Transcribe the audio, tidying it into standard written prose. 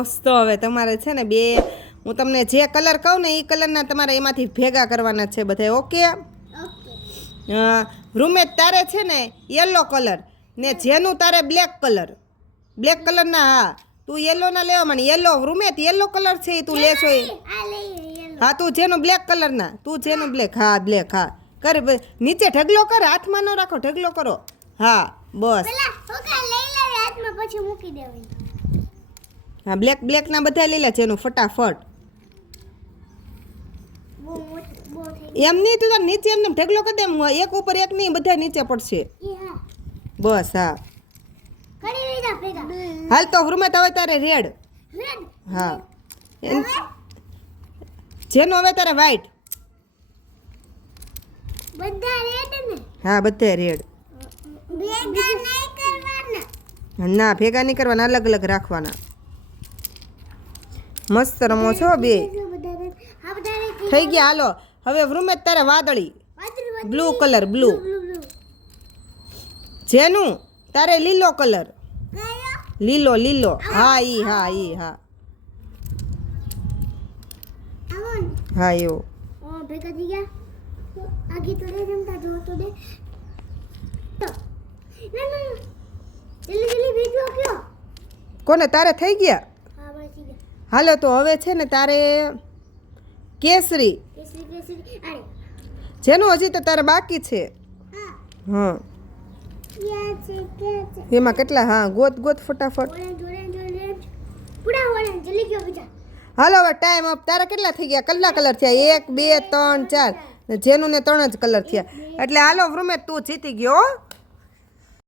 દોસ્તો હવે તમારે છે ને બે હું તમને જે કલર કહું ને એ કલરના તમારે એમાંથી ભેગા કરવાના છે બધા. ઓકે રૂમેશ તારે છે ને યલો કલર ને જેનું તારે બ્લેક કલરના. હા તું યલોના લેવા માંડ. યલો રૂમેશ યલો કલર છે એ તું લેશો એ. હા તું જેનું બ્લેક કલરના બ્લેક. હા બ્લેક. હા કર નીચે ઢગલો કર, હાથમાં ન રાખો, ઢગલો કરો. હા બસ. હા બ્લેક ના બધા લઈ લે જેનું ફટાફટ. એમ નહીં તું તાર નીચે એમને ઢગલો કરી દે, એક ઉપર એક નહીં, બધા નીચે પડશે. બસ હા હાલ તો રૂમેશ હવે તારે રેડ. હા જેનું હવે તારે વ્હાઈટ. હા બધા રેડ. ના ભેગા નહીં કરવાના, અલગ અલગ રાખવાના. મસ્ત રમો છો બે. થઈ ગયા હાલો. હવે રૂમેશ તારે વાદળી બ્લુ કલર. જેનું તારે લીલો કલર. લીલો. હા ઈ હા એવો. ભેગા થઈ ગયા. આગે તો દે જમતા જો તો દે તો ના જલ્દી ભેજો કયો. કોને તારે થઈ ગયા? હા બસ થઈ ગયા. હાલો તો હવે છે ને તારે કેસરી. અરે જેનું હજી તો તારે બાકી છે. હા ક્યાં છે એમાં કેટલા? હા ગોત ફટાફટ. ઓરેન્જ પૂરા ઓરેન્જ જલ્દી કયો બીજા. હાલો હવે ટાઈમ અપ. તારા કેટલા થઈ ગયા? કેટલા કલર થયા? 1 2 3 4. જેનું ને 3 જ કલર થયા. એટલે હાલો રૂમેશ તું જીતી ગયો.